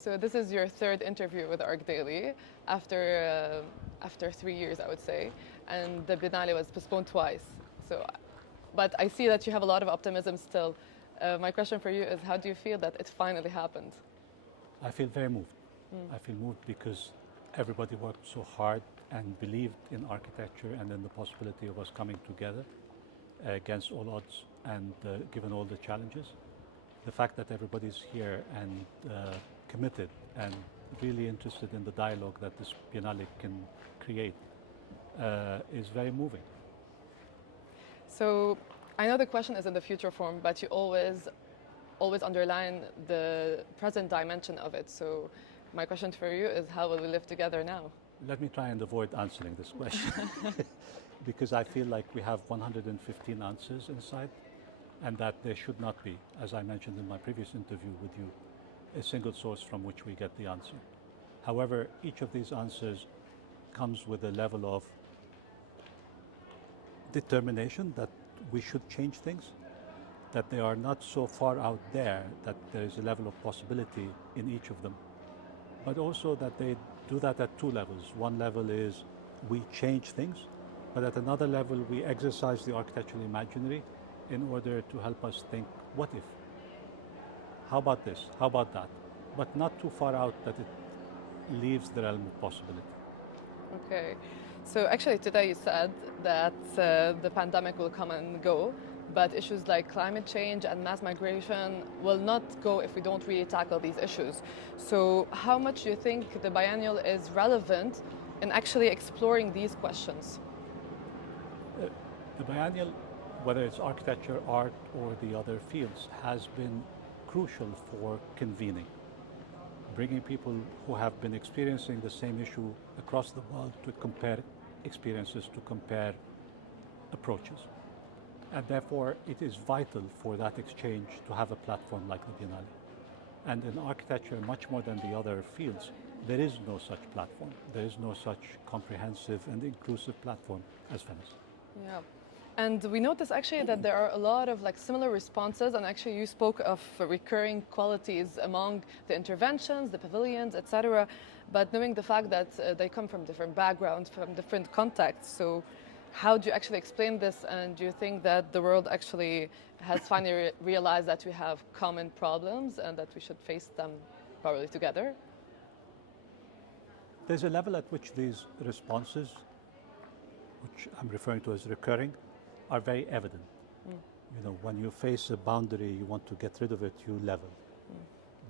So this is your third interview with ArchDaily after 3 years, I would say, and the Biennale was postponed twice. But I see that you have a lot of optimism still. My question for you is, how do you feel that it finally happened? I feel very moved. I feel moved because everybody worked so hard and believed in architecture and in the possibility of us coming together against all odds and given all the challenges. The fact that everybody's here and committed and really interested in the dialogue that this Biennale can create is very moving. So I know the question is in the future form, but you always underline the present dimension of it. So my question for you is, how will we live together now? Let me try and avoid answering this question because I feel like we have 115 answers inside and that there should not be, as I mentioned in my previous interview with you, a single source from which we get the answer. However, each of these answers comes with a level of determination that we should change things, that they are not so far out there that there is a level of possibility in each of them, but also that they do that at two levels. One level is we change things, but at another level we exercise the architectural imaginary in order to help us think, what if? How about this? How about that? But not too far out that it leaves the realm of possibility. Okay. So actually today you said that the pandemic will come and go, but issues like climate change and mass migration will not go if we don't really tackle these issues. So how much do you think the biennial is relevant in actually exploring these questions? The biennial, whether it's architecture, art, or the other fields, has been crucial for convening, bringing people who have been experiencing the same issue across the world to compare experiences, to compare approaches. And therefore, it is vital for that exchange to have a platform like the Biennale. And in architecture, much more than the other fields, there is no such platform. There is no such comprehensive and inclusive platform as Venice. Yeah. And we notice actually that there are a lot of similar responses, and actually you spoke of recurring qualities among the interventions, the pavilions, etc. But knowing the fact that they come from different backgrounds, from different contexts, so how do you actually explain this? And do you think that the world actually has finally realized that we have common problems and that we should face them probably together? There's a level at which these responses, which I'm referring to as recurring, are very evident. You know, when you face a boundary, you want to get rid of it, you level.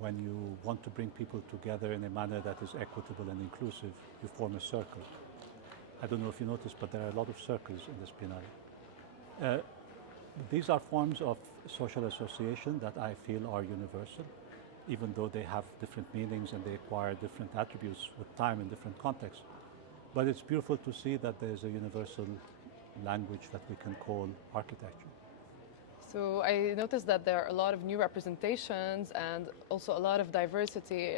When you want to bring people together in a manner that is equitable and inclusive, you form a circle. I don't know if you noticed, but there are a lot of circles in this Biennale. These are forms of social association that I feel are universal, even though they have different meanings and they acquire different attributes with time in different contexts. But it's beautiful to see that there's a universal language that we can call architecture. So I noticed that there are a lot of new representations and also a lot of diversity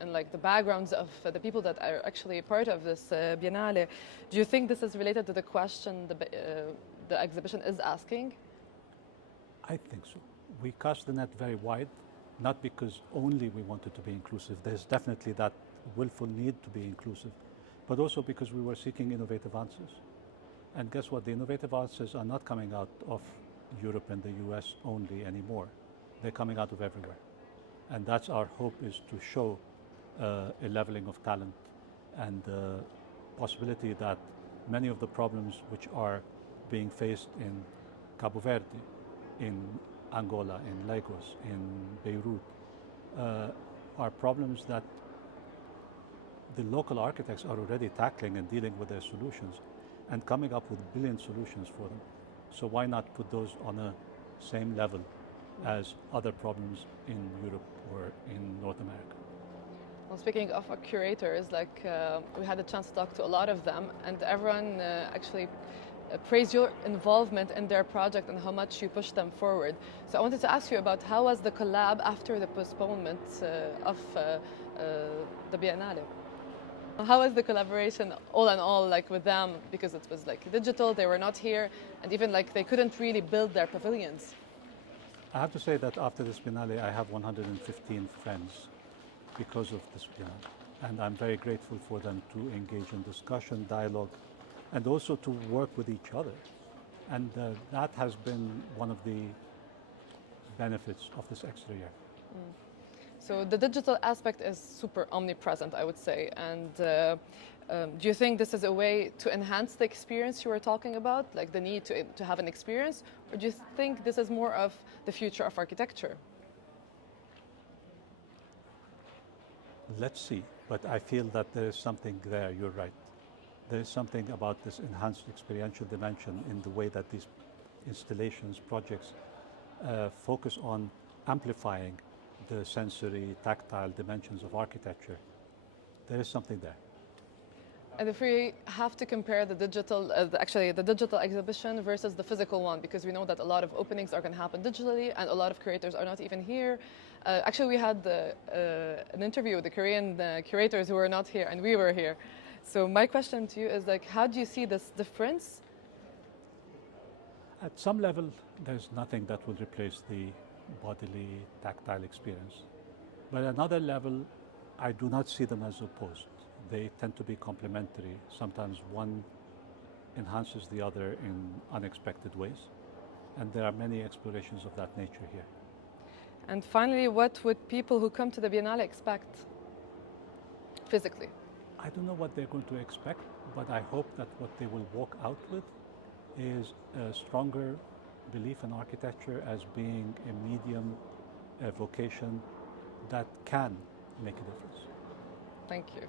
in the backgrounds of the people that are actually part of this Biennale. Do you think this is related to the question the exhibition is asking? I think so. We cast the net very wide, not because only we wanted to be inclusive. There's definitely that willful need to be inclusive, but also because we were seeking innovative answers. And guess what? The innovative answers are not coming out of Europe and the US only anymore. They're coming out of everywhere. And that's our hope, is to show a leveling of talent and the possibility that many of the problems which are being faced in Cabo Verde, in Angola, in Lagos, in Beirut, are problems that the local architects are already tackling and dealing with their solutions and coming up with brilliant solutions for them. So why not put those on a same level as other problems in Europe or in North America? Well, speaking of curators, we had a chance to talk to a lot of them, and everyone actually praised your involvement in their project and how much you pushed them forward. So I wanted to ask you about how was the collab after the postponement of the Biennale? How was the collaboration all in all with them, because it was digital, they were not here, and even they couldn't really build their pavilions? I have to say that after this Biennale I have 115 friends because of this biennale. And I'm very grateful for them to engage in discussion, dialogue, and also to work with each other. And that has been one of the benefits of this extra year. So the digital aspect is super omnipresent, I would say. And do you think this is a way to enhance the experience you were talking about, like the need to have an experience? Or do you think this is more of the future of architecture? Let's see, but I feel that there is something there, you're right. There is something about this enhanced experiential dimension in the way that these installations, projects focus on amplifying the sensory, tactile dimensions of architecture. There is something there. And if we have to compare the digital, the digital exhibition versus the physical one, because we know that a lot of openings are going to happen digitally, and a lot of curators are not even here. Actually, we had an interview with the Korean curators who were not here, and we were here. So my question to you is, like, how do you see this difference? At some level, there's nothing that will replace the bodily, tactile experience. But at another level, I do not see them as opposed. They tend to be complementary. Sometimes one enhances the other in unexpected ways. And there are many explorations of that nature here. And finally, what would people who come to the Biennale expect physically? I don't know what they're going to expect, but I hope that what they will walk out with is a stronger belief in architecture as being a medium, a vocation that can make a difference. Thank you.